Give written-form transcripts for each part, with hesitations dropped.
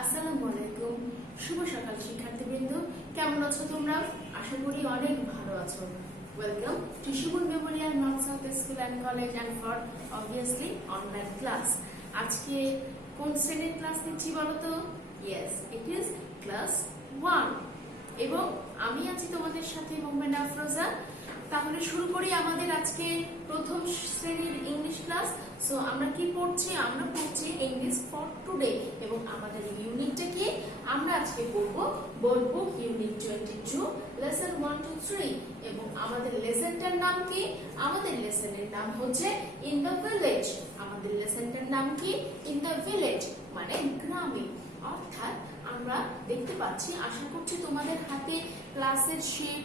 আসসালামু আলাইকুম। শুভ সকাল শিক্ষার্থীবৃন্দ, কেমন আছো তোমরা? আশা করি অনেক ভালো আছো। ওয়েলকাম টু শিবুর memorial north south school and college and for obviously online class. আজকে কোন শ্রেণীর ক্লাস নিচ্ছি বলো তো? ইয়েস, ইট ইজ ক্লাস 1 এবং আমি আছি তোমাদের সাথে মোহাম্মদ আফরোজা। তাহলে শুরু করি আমাদের আজকে প্রথম শ্রেণীর ইংলিশ ক্লাস। সো আমরা কি পড়ছি? আমরা পড়ছি ইংলিশ ফর টুডে এবং আমাদের ইউনিটটা কি আমরা আজকে বলবো ইউনিট 22 লেসন 1 to 3 এবং আমাদের লেসনটার নাম কি? আমাদের লেসনের নাম হচ্ছে ইন দ্য ভিলেজ। আমাদের লেসনটার নাম কি? ইন দ্য ভিলেজ মানে গ্রামে। অর্থাৎ আমরা দেখতে পাচ্ছি, আশা করছি তোমাদের হাতে ক্লাসের শিট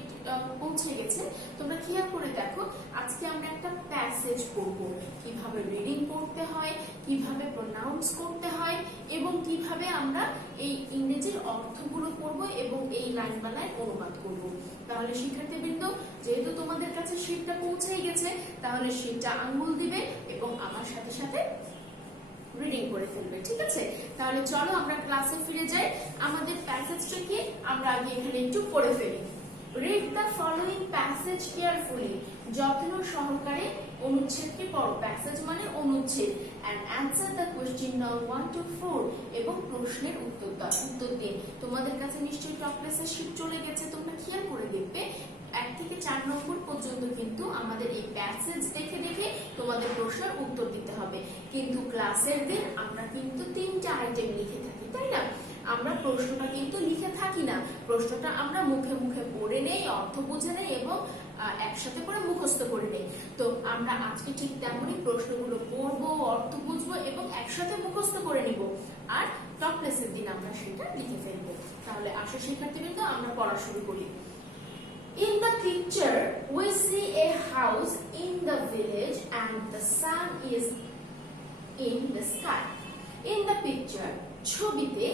পৌঁছে গেছে। তোমরা খেয়াল করে দেখো, আজকে আমরা একটা প্যাসেজ পড়ব, কিভাবে রিডিং করতে হয়, কিভাবে প্রোনাউন্স করতে হয় এবং কিভাবে আমরা এই ইংরেজির অর্থগুলো পড়ব এবং এই লাইন বা লাইন অনুবাদ করব। তাহলে শিক্ষার্থীবৃন্দ, যেহেতু তোমাদের কাছে শিটটা পৌঁছেই গেছে, তাহলে শিটটা আঙ্গুল দিবে এবং আমার সাথে সাথে রিডিং করে ফেলবে, ঠিক আছে? তাহলে চলো আমরা ক্লাসে ফিরে যাই। আমাদের প্যাসেজটা কি আমরা আগে এখানে একটু পড়ে ফেলি। Read the following passage carefully. যত্ন সহকারে অনুচ্ছেদটি পড়ো। প্যাসেজ মানে অনুচ্ছেদ। And answer the question number 1 to 4 এবং প্রশ্নের উত্তর দিন। তোমাদের কাছে নিশ্চয়ই টপ ক্লাসের শিট চলে গেছে, তোমরা খেয়াল করে দেখবে 1 থেকে 4 নম্বর পর্যন্ত কিন্তু আমাদের এই প্যাসেজ দেখে দেখে তোমাদের প্রশ্নের উত্তর দিতে হবে। কিন্তু ক্লাসের দিন আমরা কিন্তু 3টা আইটেম লিখে থাকি, তাই না? আমরা প্রশ্নটা কিন্তু লিখে থাকি না, প্রশ্নটা আমরা মুখে মুখে পড়ে নেই, অর্থ বুঝে নেই এবং একসাথে করে মুখস্থ করে নেই। তো আমরা আজকে ঠিক তেমনই প্রশ্নগুলো পড়বো, অর্থ বুঝবো এবং একসাথে মুখস্থ করে নিব, আর টপ ক্লাসের দিন আমরা সেটা লিখে ফেলবো। তাহলে আসো শিক্ষার্থীবৃন্দ, আমরা পড়া শুরু করি। In the picture, we see a house in the village and the sun is in the sky. In the picture, ছবিতে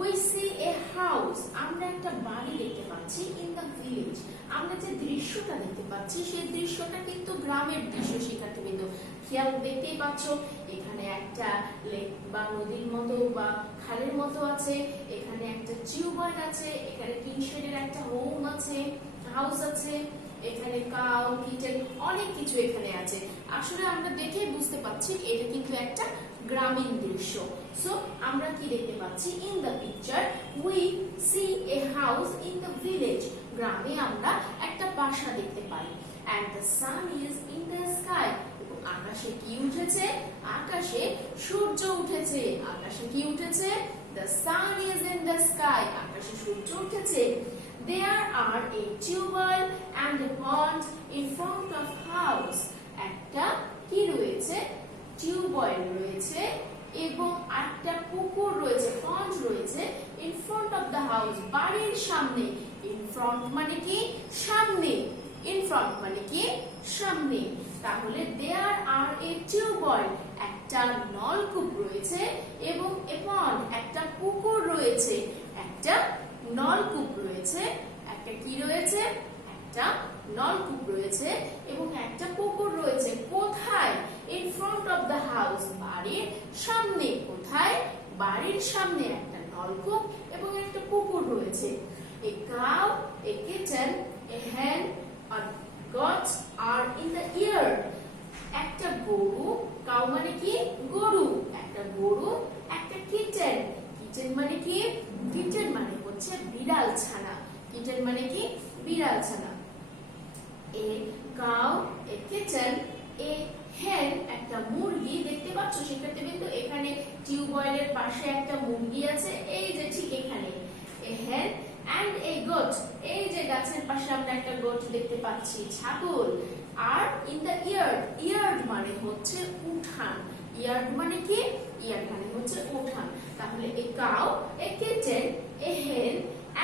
we see a house, আমরা একটা বাড়ি দেখতে পাচ্ছি। in the village, আমরা যে দৃশ্যটা দেখতে পাচ্ছি সেই দৃশ্যটা কিন্তু গ্রামের দৃশ্য। শিক্ষার্থীবৃন্দ খেয়াল দেখতেই পাচ্ছ, এখানে একটা লেক বা নদীর মতো বা খালের মতো আছে, এখানে একটা টিউবওয়েল আছে, এখানে টিন শেডের একটা হোম আছে, হাউস আছে, এখানে কাউ, কিচেন, অনেক কিছু এখানে আছে। আসলে আমরা দেখে বুঝতে পাচ্ছি এটা কিন্তু একটা গ্রামীণ দৃশ্য। সো আমরা কি দেখতে পাচ্ছি? In the picture we see a house in the village, গ্রামে আমরা একটা বাসা দেখতে পাই। And the sun is in the sky, আকাশে কি উঠেছে? আকাশে সূর্য উঠেছে। আকাশে কি উঠেছে? The sun is in the sky, আকাশে সূর্য উঠেছে। There are a tubewell and a pond in front of house. একটা কি রয়েছে? টিউবওয়েল রয়েছে এবং একটা পুকুর রয়েছে, পন্ড রয়েছে in front of the house, বাড়ির সামনে। in front মানে কি? সামনে। in front মানে কি? সামনে। তাহলে there are a tubewell, একটা নলকূপ রয়েছে এবং a pond, একটা পুকুর রয়েছে। একটা নলকূপ রয়েছে, একটা কি রয়েছে? একটা নলকূপ রয়েছে এবং একটা পুকুর রয়েছে। কোথায়? In front of the house, বাড়ির সামনে। কোথায়? বাড়ির সামনে একটা নলকূপ এবং একটা পুকুর রয়েছে। A cow, a kitchen, a hen, আর goats are in the yard, একটা গরু, কাউ মানে কি? গরু, একটা গরু, একটা কিচেন। কিচেন মানে কি? কিচেন মানে হচ্ছে বিড়াল ছানা। কিচেন মানে কি? বিড়াল ছানা। এ কাউ, এ কিচেন, এ হেন, একটা মুরগি। দেখতে পাচ্ছ শিক্ষার্থীবৃন্দ, এখানে টিউবওয়েলের পাশে একটা মুরগি আছে, এই যে ঠিক এখানে। এ হেন এন্ড এ গোট, এই যে গাছের পাশে আমরা একটা গোট দেখতে পাচ্ছি, ছাগল। আর ইন দ্য ইয়ার্ড, ইয়ার্ড মানে হচ্ছে উঠান। ইয়ার্ড মানে কি? ইয়ার্ড মানে হচ্ছে উঠান। তাহলে এ cow, a kitchen, a hen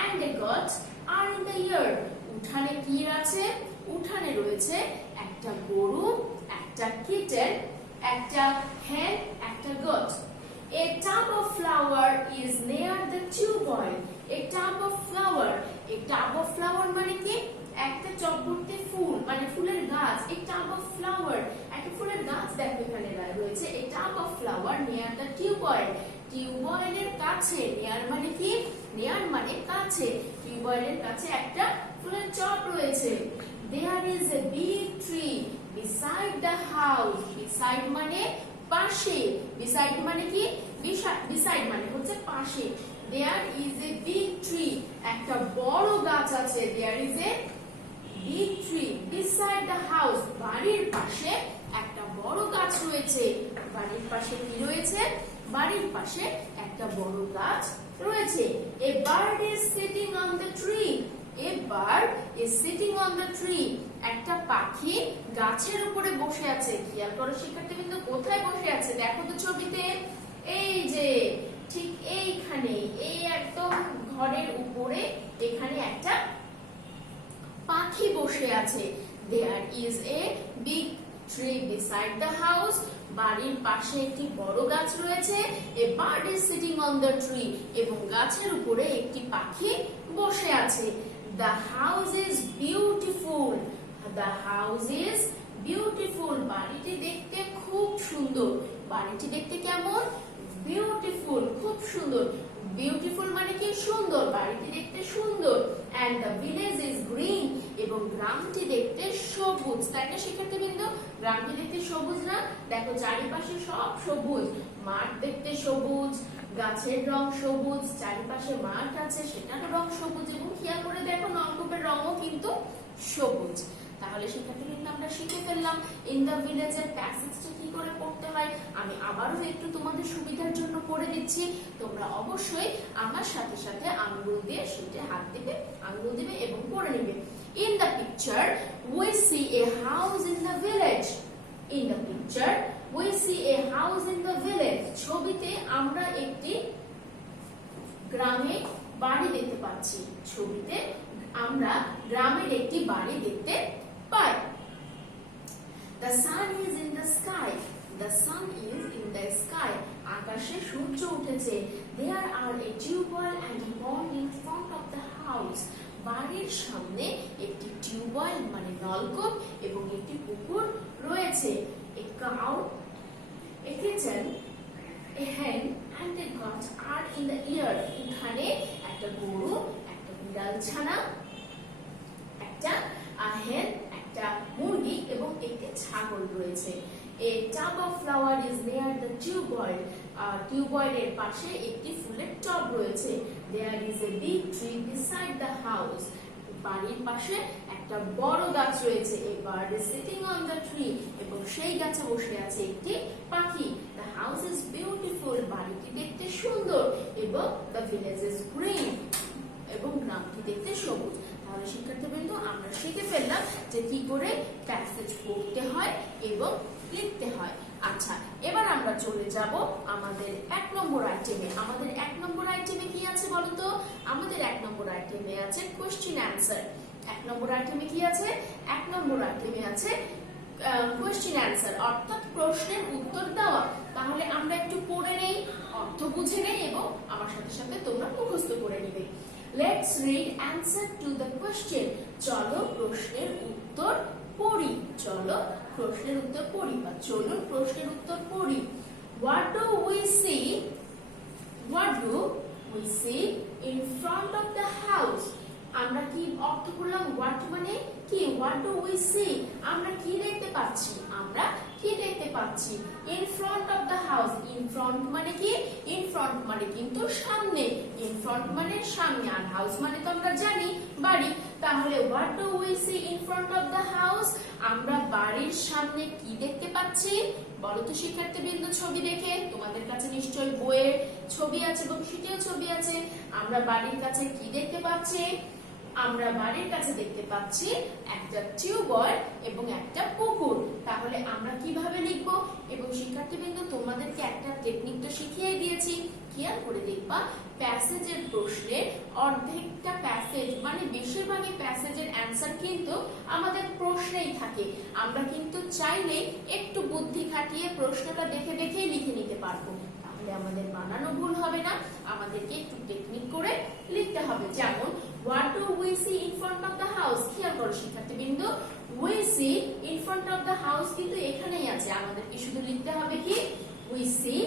and a goat are in the yard, উঠানে কি আছে? উঠানে রয়েছে একটা গরু, একটা কিচেন, একটা হেন, একটা goat. A tub of flower is near the tubewell. A tub of flower, a tub of flower মানে কি? একটা চটপটে ফুল মানে ফুলের গাছ। A tub of flower, একটা ফুলের গাছ দেখো এখানে রয়েছে। A tub of flower near the tubewell, টিউবওয়েলের কাছে, নেয়ার মানে কি, নেয়ার মানে কাছে, টিউবওয়েলের কাছে একটা ফুলের টব রয়েছে। There is a big tree beside the house. Beside মানে পাশে, beside মানে কি, beside মানে হচ্ছে পাশে। There is a big tree, একটা বড় গাছ আছে। There is a big tree beside the house, বাড়ির পাশে একটা বড় গাছ রয়েছে। বাড়ির পাশে কি রয়েছে, বাড়ির পাশে একটা বড় গাছ রয়েছে। A bird is sitting on the tree. A bird is sitting on the tree. একটা পাখি গাছের উপরে বসে আছে। খেয়াল করো শিক্ষার্থী, কিন্তু কোথায় বসে আছে দেখো তো ছবিতে, এই যে ঠিক এইখানে, এই একদম ঘরের উপরে এখানে একটা পাখি বসে আছে। There is a big tree beside the house. বাড়ির পাশে একটি বড় গাছ রয়েছে। A bird is sitting on the tree. এবং গাছের উপরে একটি পাখি বসে আছে। The house is beautiful. The house is beautiful. বাড়িটি দেখতে খুব সুন্দর। বাড়িটি দেখতে কেমন, বিউটিফুল, খুব সুন্দর। বিউটিফুল মানে কি, সুন্দর, বাড়িটি দেখতে সুন্দর। And the village is green. এবং গ্রামটি দেখতে সবুজ, তাই না শিক্ষার্থীবৃন্দ? গ্রামটি দেখতে সবুজ না? দেখো চারিপাশে সব সবুজ, মাঠ দেখতে সবুজ, গাছের রং সবুজ, চারিপাশে মাঠ আছে সেটার রং সবুজ, এবং খেয়াল করে দেখো নলকূপের রঙও কিন্তু সবুজ। তাহলে শিক্ষার্থীবৃন্দ আমরা শিখে ফেললাম ইন দ্য ভিলেজের প্যাসেজটা কি করে পড়তে হয়। আমি আবারও একটু তোমাদের সুবিধার জন্য পড়ে দিচ্ছি, তোমরা অবশ্যই আমার সাথে সাথে আঙ্গুল দিয়ে সেটা হাত দিবে, আঙ্গুল দিবে এবং পড়ে নেবে। In the picture we see a house in the village. In the picture we see a house in the village. ছবিতে আমরা একটি গ্রামে বাড়ি দেখতে পাচ্ছি। ছবিতে আমরা গ্রামের একটি বাড়ি দেখতে পাই। The sun is in the sky. The sun is in the sky. আকাশে সূর্য উঠেছে। There are a tubewell and a pond in front of the house. বাড়ির সামনে একটি টিউবওয়েল মানে নলকূপ এবং একটি পুকুর রয়েছে। A cow, a kitten, a hen and a goat are in the yard. এখানে একটা গরু, একটা বিড়াল ছানা, একটা হেন, একটা মুরগি এবং একটি ছাগল রয়েছে। A tub of flower is near the tubewell. টিউবওয়েলের পাশে একটি ফুলের টব রয়েছে। There is a big tree beside the house. বাড়ির পাশে একটা বড় গাছ রয়েছে। A bird is sitting on the tree. এবং সেই গাছে বসে আছে একটি পাখি। The house is beautiful. বাড়িটি দেখতে সুন্দর এবং the village is green. এবং গ্রামটি দেখতে সবুজ। তাহলে শিক্ষার্থীবৃন্দ আমরা শিখে ফেললাম যে কি করে প্যাসেজ পড়তে হয় এবং লিখতে হয়। আচ্ছা, এবার আমরা চলে যাব আমাদের 1 নম্বর আইটেমে। আমাদের 1 নম্বর আইটেমে কি আছে বলো তো? আমাদের 1 নম্বর আইটেমে আছে কোশ্চেন অ্যানসার। 1 নম্বর আইটেমে কি আছে? 1 নম্বর আইটেমে আছে কোশ্চেন অ্যানসার, অর্থাৎ প্রশ্নের উত্তর দেওয়া। তাহলে আমরা একটু পড়ে নেই, অর্থ বুঝে নেই এবং আমার সাথে সাথে তোমরা মুখস্থ করে নেবে। Let's read answer to the question. চলো প্রশ্নের উত্তর পড়ি। চলো প্রশ্নের উত্তর পড়ি বা চলুন প্রশ্নের উত্তর পড়ি। What do we see? What do we see in front of the house? আমরা কি অর্থ করলাম? What মানে কি? What do we see? আমরা কি দেখতে পাচ্ছি? আমরা কি দেখতে পাচ্ছি? In front of the house. In front মানে কি? In front মানে কিন্তু সামনে। In front মানে সামনে, আর house মানে তো আমরা জানি বাড়ি। তাহলে what do we see in front of the house? আমরা বাড়ির সামনে কি দেখতে পাচ্ছি? বলো তো শিক্ষার্থীবৃন্দ ছবি দেখে। তোমাদের কাছে নিশ্চয়ই বইয়ের ছবি আছে এবং সেটিও ছবি আছে। আমরা বাড়ির কাছে কি দেখতে পাচ্ছি? আমরা বাড়ির কাছে দেখতে পাচ্ছি একটা টিউবওয়েল এবং একটা পুকুর। তাহলে আমরা কিভাবে লিখব? এবং শিক্ষার্থীবৃন্দ তোমাদেরকে একটা টেকনিক তো শিখিয়ে দিয়েছি, খেয়াল করে দেখবা প্যাসেজের প্রশ্নে অর্ধেকটা প্যাসেজ মানে বেশিরভাগই প্যাসেজের অ্যানসার কিন্তু আমাদের প্রশ্নেই থাকে। আমরা কিন্তু চাইলে একটু বুদ্ধি খাটিয়ে প্রশ্নটা দেখে দেখেই লিখে নিতে পারবো। তাহলে আমাদের বানানো ভুল হবে না, আমাদেরকে একটু টেকনিক করে লিখতে হবে। যেমন what do we see in front of the house? খেয়াল করো শিক্ষার্থীবৃন্দ, we see in front of the house কিন্তু এখানেই আছে। আমাদেরকে শুধু লিখতে হবে কি we see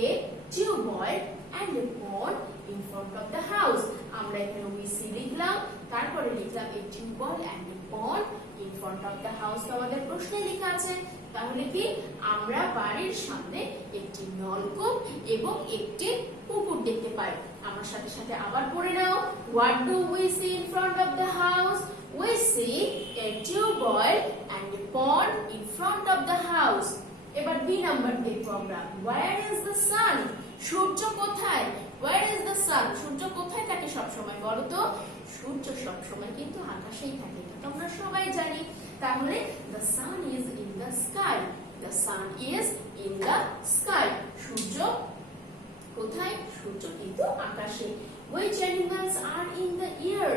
a tubewell and a pond in front of the house. আমরা এখানে we see লিখলাম, তারপরে লিখলাম a tubewell and a pond in front of the house। তো আমাদের প্রশ্নে লেখা আছে, তাহলে কি আমরা বাড়ির সামনে একটি নলকূপ এবং একটি পুকুর দেখতে পাই। আমার সাথে সাথে আবার পড়ে নাও, what do we see in front of the house? We see a tubewell and a pond in front of the house। এবার বি নাম্বার দেখব আমরা, where is the sun? সূর্য কোথায়? where is the sun? সূর্য কোথায় থাকে সব সময় বলো তো? সূর্য সব সময় কিন্তু আকাশেই থাকে, এটা আমরা সবাই জানি। তাহলে the sun is in the sky। the sun is in the sky। সূর্য কোথায়? সূর্য কিন্তু আকাশে। which animals are in the air?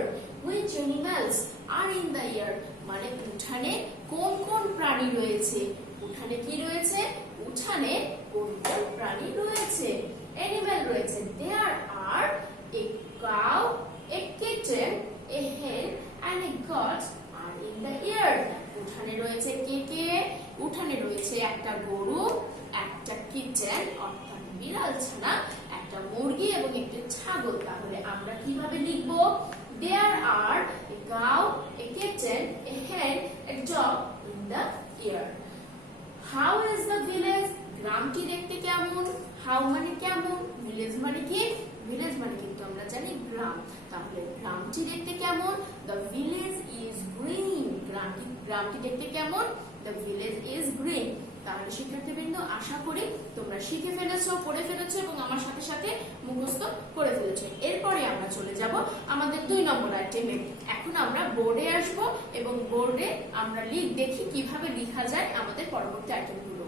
which animals are in the air? মানে উঠানে কোন কোন প্রাণী রয়েছে? উঠানে কি রয়েছে? উঠানে কোন কোন প্রাণী রয়েছে? animal রয়েছে। there are a cow, a kitten, a hen and a goat are in the air। উঠানে রয়েছে কে কে? উঠানে রয়েছে একটা গরু, একটা কিচেন অর্থাৎ বিড়াল ছানা, একটা মুরগি এবং একটা ছাগল। তাহলে আমরা কিভাবে লিখব? there are a cow, a kitten, a hen, a dog in the air। how is the village? গ্রামটি দেখতে কেমন? how মানে কেমন, village মানে কি? village মানে কিন্তু আমরা জানি গ্রাম। তাহলে গ্রামটি দেখতে কেমন? the village is green। গ্রামটি দেখতে কেমন? the village is green। তাহলে শিক্ষার্থীবৃন্দ, আশা করি তোমরা শিখে ফেলেছো, পড়ে ফেলেছো এবং আমার সাথে সাথে মুখস্থ করে ফেলেছো। এরপরে আমরা চলে যাব আমাদের 2 নম্বর আইটেমে। এখন আমরা বোর্ডে আসব এবং বোর্ডে আমরা দেখি কিভাবে লেখা যায় আমাদের পরবর্তী আইটেমগুলো।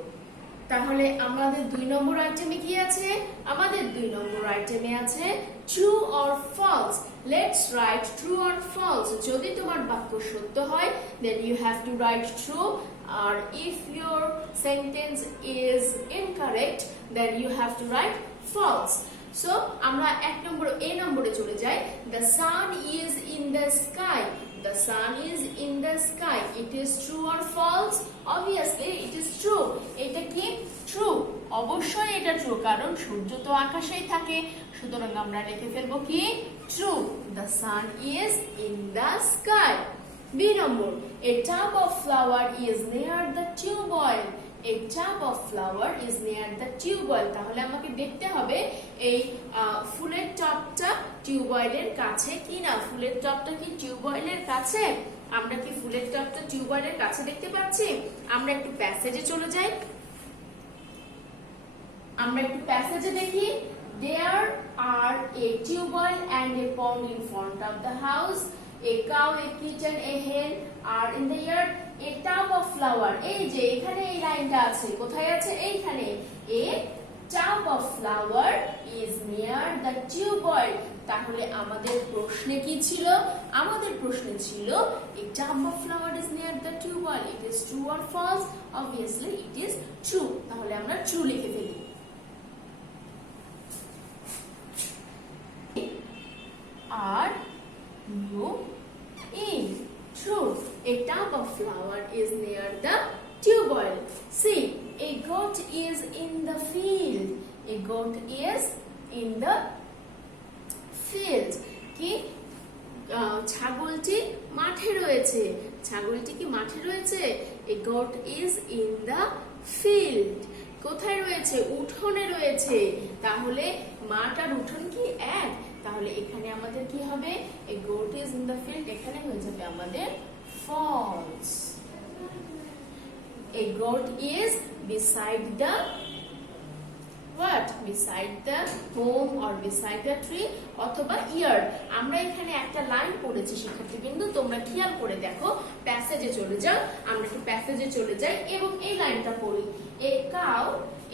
তাহলে আমাদের 2 নম্বর আইটেমে কি আছে? আমাদের 2 নম্বর আইটেমে আছে true or false। let's write true or false। যদি তোমার বাক্য সত্য হয় then you have to write true, or if your sentence is incorrect then you have to write false। so আমরা 1 নম্বর a নম্বরে চলে যাই। the sun is in the sky। the sun is in the sky। it is true or false? obviously it is true। এটা কি? true। অবশ্যই এটা true, কারণ সূর্য তো আকাশেই থাকে, সুতরাং আমরা লিখে ফেলবো কি? true। the sun is in the sky। B number, a tub of flower is near the tubewell। a tub of flower is near the tubewell। তাহলে আমাকে দেখতে হবে এই ফুলের টবটা টিউবওয়েলের কাছে কিনা। ফুলের টবটা কি টিউবওয়েলের কাছে? আমরা কি ফুলের টবটা টিউবওয়েলের কাছে দেখতে পাচ্ছি? আমরা একটু প্যাসেজে চলে যাই। আমরা একটু প্যাসেজে দেখি, there are a tubewell and a pond in front of the house। a cow, a kitten, a hen are in the yard। a tub of flower, এই যে এখানে এই লাইনটা আছে, কোথায় আছে? এইখানে। a tub of flower is near the tubewell। তাহলে আমাদের প্রশ্নে কি ছিল? আমাদের প্রশ্নে ছিল a tub of flower is near the tubewell। it is true or false? obviously it is true। তাহলে আমরা true লিখে ফেলি। are you in? true। a tub of flower is near the tubewell। C, a goat is in the field। a goat is in the field। কি? ছাগলটি মাঠে রয়েছে। ছাগলটি কি মাঠে রয়েছে? a goat is in the field। কোথায় রয়েছে? উঠোনে রয়েছে। তাহলে মাঠ আর উঠোন কি এক? তাহলে এখানে আমাদের কি হবে? a goat is in the field, এখানে হয়ে যাবে আমাদের false। a goat is beside the what? beside the home or beside the tree অথবা yard। আমরা এখানে একটা লাইন পড়েছি শিক্ষার্থীবৃন্দ, তোমরা খেয়াল করে দেখো। প্যাসেজে চলে যাও, আমরা একটু প্যাসেজে চলে যাই এবং এই লাইনটা পড়ি। a cow,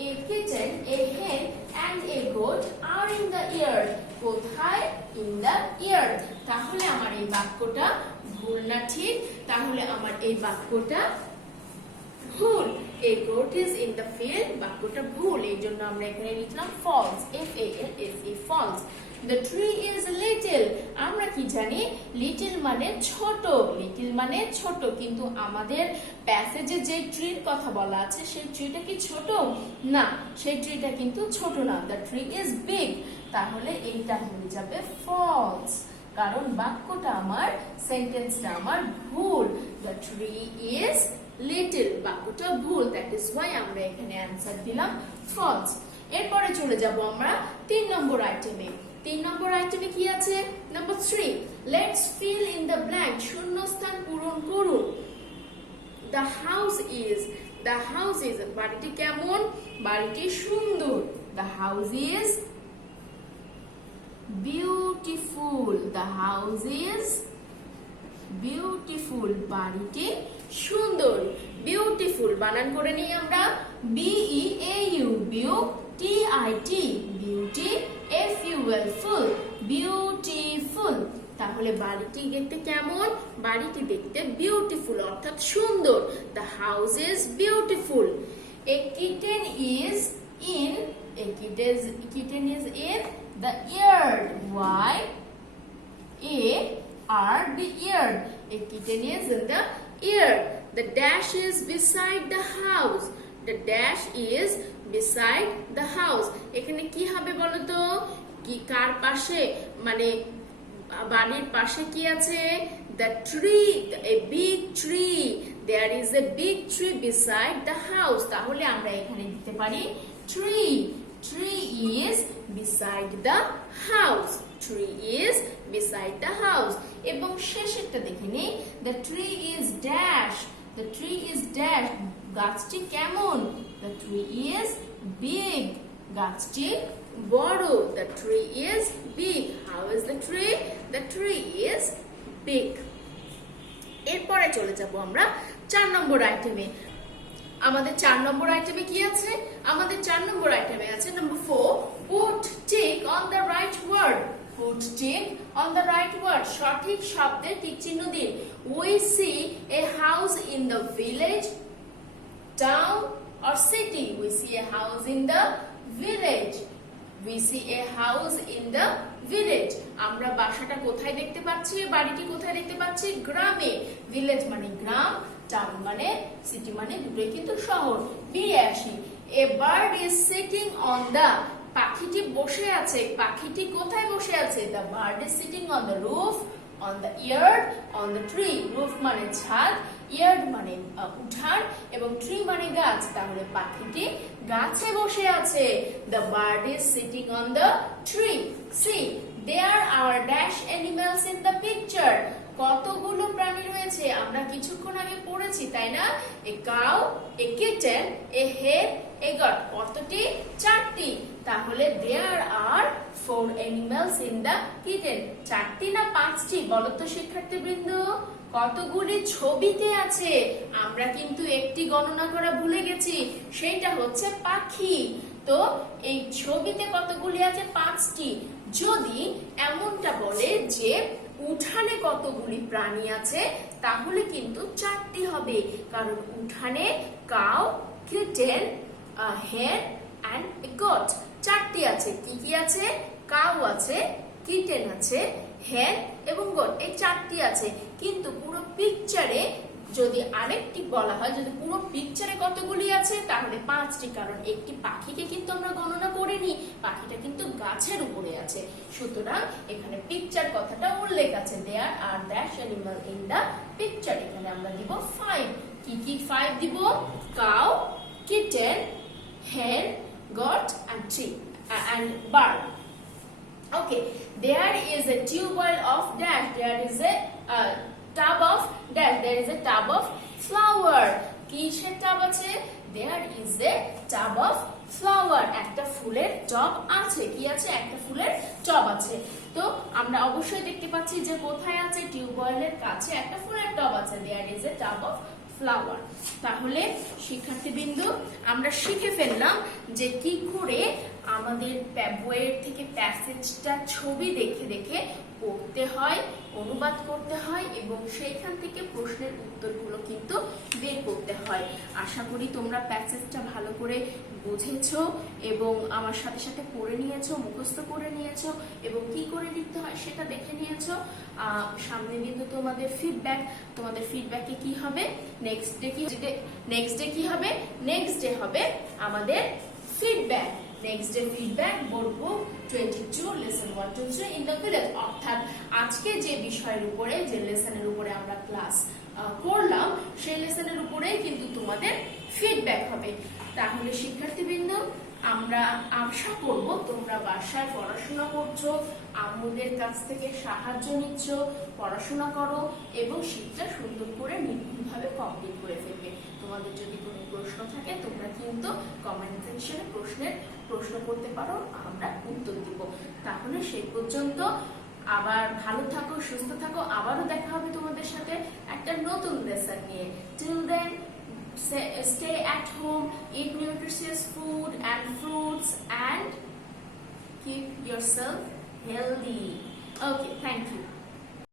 a kitten, a hen and a goat are in the yard। কোথায়? in the yard। তাহলে আমার এই বাক্যটা ভুল না ঠিক? তাহলে আমার এই বাক্যটা ভুল। a goat is in the field বাক্যটা ভুল, এই জন্য আমরা এখানে লিখলাম false। false। The tree is little. আমরা কি জানি লিটল মানে ছোট, লিটল মানে ছোট, কিন্তু আমাদের প্যাসেজে যে ট্রির কথা বলা আছে সেই ট্রিটা কি ছোট? না, সেই ট্রিটা কিন্তু ছোট না। The tree is big. তাহলে এইটা হয়ে যাবে ফলস, কারণ বাক্যটা আমার, সেন্টেন্সটা আমার ভুল। The tree is little, বাক্যটা ভুল, দ্যাট ইজ ওয়াই আমরা এখানে অ্যান্সার দিলাম ফলস। এরপরে চলে যাব আমরা 3 নম্বর আইটেমে। 3 নম্বর আইটেমে কি আছে? Number 3, let's fill in the blank, শূন্যস্থান পূরণ করুন। The house is, the house is, বাড়িটি কেমন? বাড়িটি সুন্দর। The house is beautiful. The house is beautiful. বাড়িটি সুন্দর। বিউটিফুল বানান করে নিই আমরা, BEAU, BEAUTY, বিউটি, FUL, ফুল, বিউটিফুল। তাহলে বাড়িটি দেখতে কেমন? বাড়িটি দেখতে বিউটিফুল অর্থাৎ সুন্দর। The house is beautiful. A kitten is in, a kitten is in the yard. Why? A-R-D, yard. A kitten is in the yard. The dash is beside the house. The dash is beside the house. এখানে কি হবে বলো তো? কি কার পাশে, মানে বাড়ির পাশে কি আছে? The tree, a big tree. There is a big tree beside the house. তাহলে আমরা এখানে দিতে পারি tree. Tree is beside the house. Tree is beside the house. এবং শেষেরটা দেখে নিই, the tree is dash. The tree is dash. গাছটি কেমন? The tree is big. গাছটি বড়। The tree is big. How is the tree? The tree is big. এরপরে চলে যাব আমরা 4 নম্বর আইটেমে। আমাদের 4 নম্বর আইটেমে কি আছে? আমাদের 4 নম্বর আইটেমে আছে number 4, put tick on the right word. Put tick on the right word. সঠিক শব্দে টিক চিহ্ন দিন। We see a house in the village, town or city. We see a house in the village. We see a house in the village. আমরা বাসাটা কোথায় দেখতে পাচ্ছি? বাড়িটি কোথায় দেখতে পাচ্ছি? গ্রামে। ভিলেজ মানে গ্রাম, টাউন মানে, সিটি মানে দুটোই কিন্তু শহর। ফিরে আসি। A bird is sitting on the, পাখিটি বসে আছে। পাখিটি কোথায় বসে আছে? The bird is sitting on the roof, on the yard, on the tree. Roof মানে ছাদ, yard মানে উঠান, এবং tree মানে গাছ। তাহলে পাখিটি গাছে বসে আছে। The bird is sitting on the tree. See, there are dash animals in the picture. কতগুলো প্রাণী রয়েছে আমরা কিছুক্ষণ আগে পড়েছি, তাই না? A cow, a kitten, a hen, a goat. কতটি? 4টি। তাহলে there are 4 animals in the kitten. 4টি না 5টি বলো তো শিক্ষার্থীবৃন্দ? কতগুলি ছবিতে আছে? আমরা কিন্তু একটি গণনা করা ভুলে গেছি, সেটা হচ্ছে পাখি। তো এই ছবিতে কতগুলি আছে? 5টি। যদি এমনটা বলে যে উঠানে কতগুলি প্রাণী আছে, তাহলে কিন্তু 4টি হবে, কারণ উঠানে কাউ, কিটেন, হেন এন্ড গট 4টি আছে। কি কি আছে? কাউ আছে, কিটেন আছে, হেন এবং গট, এই 4টি আছে। কিন্তু পুরো পিকচারে যদি আরেকটি বলা হয়, যদি পুরো পিকচারে কতগুলি আছে, তাহলে 5টি, কারণ একটি পাখিকে কিন্তু আমরা গণনা করিনি, পাখিটা কিন্তু গাছের উপরে আছে। সুতরাং এখানে পিকচার কথাটা উল্লেখ আছে, there are dash animal in the picture. এখানে আমরা দিব 5। কি কি 5 দিব? Cow, kitten, hen, goat and tree and bird. Okay, there is a tube of dash. There is a tub of dash. There is a tub of flower. কিসের টব আছে? There is a tub of flower. একটা ফুলের টব আছে। কি আছে? একটা ফুলের টব আছে। তো আমরা অবশ্যই দেখতে পাচ্ছি যে কোথায় আছে? টিউবওয়েলের কাছে একটা ফুলের টব আছে। There is a tub of flower. তাহলে শিক্ষার্থীবৃন্দ আমরা শিখে ফেললাম যে কি করে আমাদের বইয়ের থেকে প্যাসেজটা ছবি দেখে দেখে পড়তে হয়, অনুবাদ করতে হয় এবং সেইখান থেকে প্রশ্নের উত্তরগুলো কিন্তু বের করতে হয়। আশা করি তোমরা প্যাসেজটা ভালো করে বুঝেছো এবং আমার সাথে সাথে পড়ে নিয়েছো, মুখস্থ করে নিয়েছো এবং কি করে লিখতে হয় সেটা দেখে নিয়েছো। সামনে কিন্তু তোমাদের ফিডব্যাকে কি হবে, নেক্সট ডে কি হবে, নেক্সট ডে হবে আমাদের ফিডব্যাক। নেক্সট ডে ফিডব্যাক বলবো 22 লেসন 1 2 3 ইন দ্য ভিলেজ, অর্থাৎ আজকে যে বিষয়ের উপরে, যে লেসনের উপরে আমরা ক্লাস করলাম সেই লেসনের উপরেই কিন্তু তোমাদের ফিডব্যাক হবে। তাহলে শিক্ষার্থীবৃন্দ, আমরা আশা করব তোমরা বাসায় পড়াশোনা করছো, আম্মুদের কাছ থেকে সাহায্য নিচ্ছ, পড়াশোনা করো এবং শীতটা সুন্দর করে নির্ভুলভাবে কমপ্লিট করে ফেলবে। তোমাদের যদি কোনো প্রশ্ন থাকে তোমরা কিন্তু কমেন্ট সেকশনে প্রশ্ন করতে পারো, আমরা উত্তর দিব। তাহলে সেই পর্যন্ত আবার ভালো থাকো, সুস্থ থাকো, আবারও দেখা হবে তোমাদের সাথে একটা নতুন লেসন নিয়ে। Till then, stay at home, eat nutritious food and fruits and keep yourself healthy. Okay, thank you.